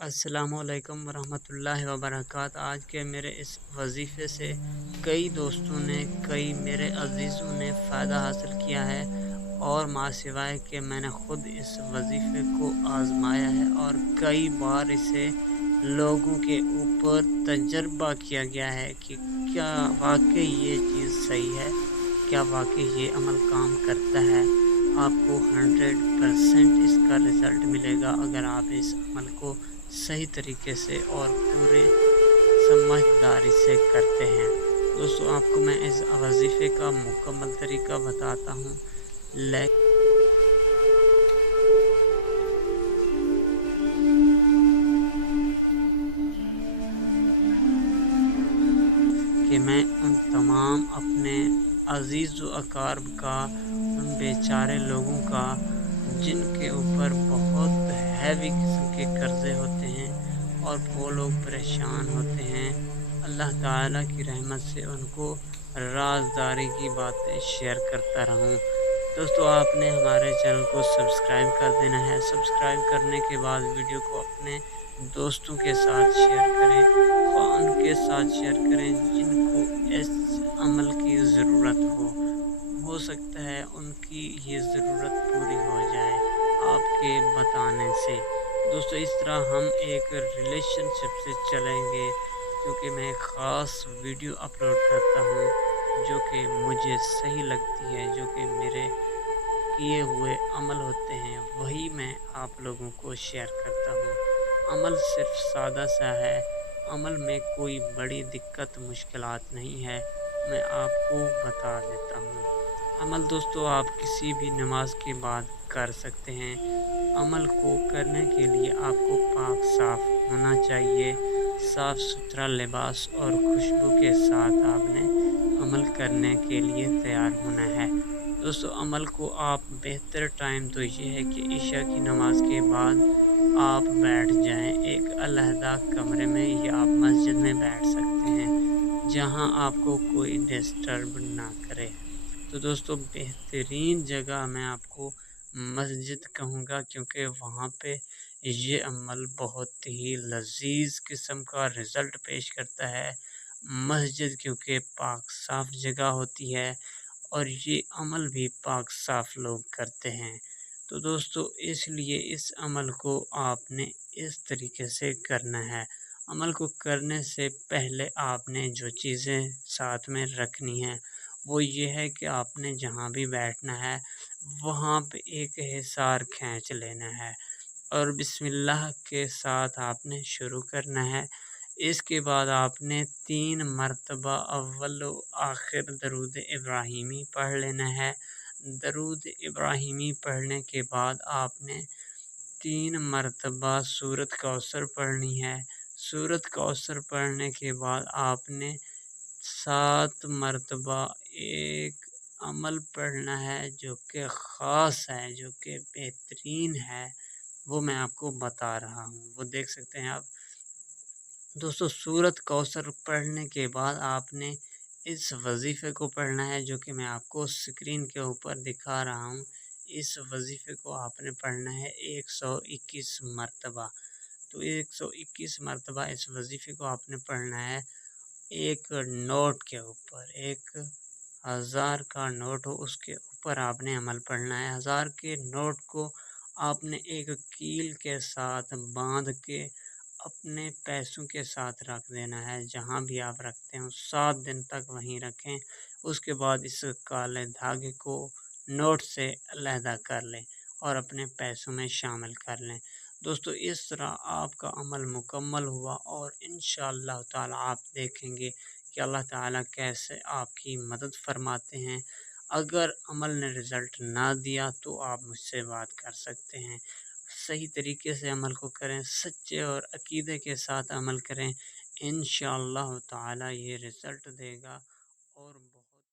अस्सलाम वालेकुम वरहमतुल्लाहि वबरकातुहू। आज के मेरे इस वजीफ़े से कई दोस्तों ने, कई मेरे अज़ीज़ों ने फ़ायदा हासिल किया है और माँ सिवाय के मैंने ख़ुद इस वजीफ़े को आज़माया है और कई बार इसे लोगों के ऊपर तजर्बा किया गया है कि क्या वाक़ई ये चीज़ सही है, क्या वाक़ई ये अमल काम करता है। आपको 100% इसका रिज़ल्ट मिलेगा अगर आप इस अमल को सही तरीके से और पूरे समझदारी से करते हैं। दोस्तों, आपको मैं इस वज़ीफ़े का मुकम्मल तरीका बताता हूँ। ले कि मैं उन तमाम अपने अज़ीज़ व अक़ारिब का, उन बेचारे लोगों का जिनके ऊपर बहुत हैवी किस्म के कर्ज़े होते हैं और वो लोग परेशान होते हैं, अल्लाह ताला की रहमत से उनको राज़दारी की बातें शेयर करता रहूँ। दोस्तों, आपने हमारे चैनल को सब्सक्राइब कर देना है। सब्सक्राइब करने के बाद वीडियो को अपने दोस्तों के साथ शेयर करें और उनके साथ शेयर करें जिनको इस अमल की ज़रूरत हो। हो सकता है उनकी ये ज़रूरत पूरी हो जाए आपके बताने से। दोस्तों, इस तरह हम एक रिलेशनशिप से चलेंगे, क्योंकि मैं एक ख़ास वीडियो अपलोड करता हूँ जो कि मुझे सही लगती है, जो कि मेरे किए हुए अमल होते हैं, वही मैं आप लोगों को शेयर करता हूँ। अमल सिर्फ़ सादा सा है, अमल में कोई बड़ी दिक्कत मुश्किलात नहीं है, मैं आपको बता देता हूँ। अमल दोस्तों, आप किसी भी नमाज के बाद कर सकते हैं। अमल को करने के लिए आपको पाक साफ़ होना चाहिए, साफ़ सुथरा लिबास और खुशबू के साथ आपने अमल करने के लिए तैयार होना है। दोस्तों, अमल को आप बेहतर टाइम तो ये है कि इशा की नमाज के बाद आप बैठ जाएँ एक अलहदा कमरे में, या आप मस्जिद में बैठ सकते हैं जहाँ आपको कोई डिस्टर्ब ना करे। तो दोस्तों, बेहतरीन जगह मैं आपको मस्जिद कहूँगा, क्योंकि वहाँ पे ये अमल बहुत ही लज़ीज़ किस्म का रिज़ल्ट पेश करता है। मस्जिद क्योंकि पाक साफ़ जगह होती है और ये अमल भी पाक साफ़ लोग करते हैं। तो दोस्तों, इसलिए इस अमल को आपने इस तरीके से करना है। अमल को करने से पहले आपने जो चीज़ें साथ में रखनी हैं, वो ये है कि आपने जहाँ भी बैठना है, वहाँ पे एक हिसार खींच लेना है और बिस्मिल्लाह के साथ आपने शुरू करना है। इसके बाद आपने 3 मरतबा अव्वल व आखिर दरूद इब्राहिमी पढ़ लेना है। दरूद इब्राहिमी पढ़ने के बाद आपने 3 मरतबा सूरत कौसर पढ़नी है। सूरत कौसर पढ़ने के बाद आपने 7 मरतबा एक अमल पढ़ना है जो कि ख़ास है, जो कि बेहतरीन है, वो मैं आपको बता रहा हूँ। वो देख सकते हैं आप। दोस्तों, सूरत कौसर पढ़ने के बाद आपने इस वज़ीफ़े को पढ़ना है जो कि मैं आपको स्क्रीन के ऊपर दिखा रहा हूँ। इस वज़ीफ़े को आपने पढ़ना है 121 मरतबा। तो 121 मरतबा इस वज़ीफ़े को आपने पढ़ना है एक नोट के ऊपर। एक 1000 का नोट हो, उसके ऊपर आपने अमल पढ़ना है। 1000 के नोट को आपने एक कील के साथ बाँध के अपने पैसों के साथ रख देना है। जहाँ भी आप रखते हो 7 दिन तक वहीं रखें। उसके बाद इस काले धागे को नोट से अलहदा कर लें और अपने पैसों में शामिल कर लें। दोस्तों, इस तरह आपका अमल मुकम्मल हुआ और इंशाअल्लाह ताला आप देखेंगे कि अल्लाह ताला कैसे आपकी मदद फरमाते हैं। अगर अमल ने रिज़ल्ट ना दिया तो आप मुझसे बात कर सकते हैं। सही तरीके से अमल को करें, सच्चे और अकीदे के साथ अमल करें, इंशाअल्लाह ताला ये रिज़ल्ट देगा और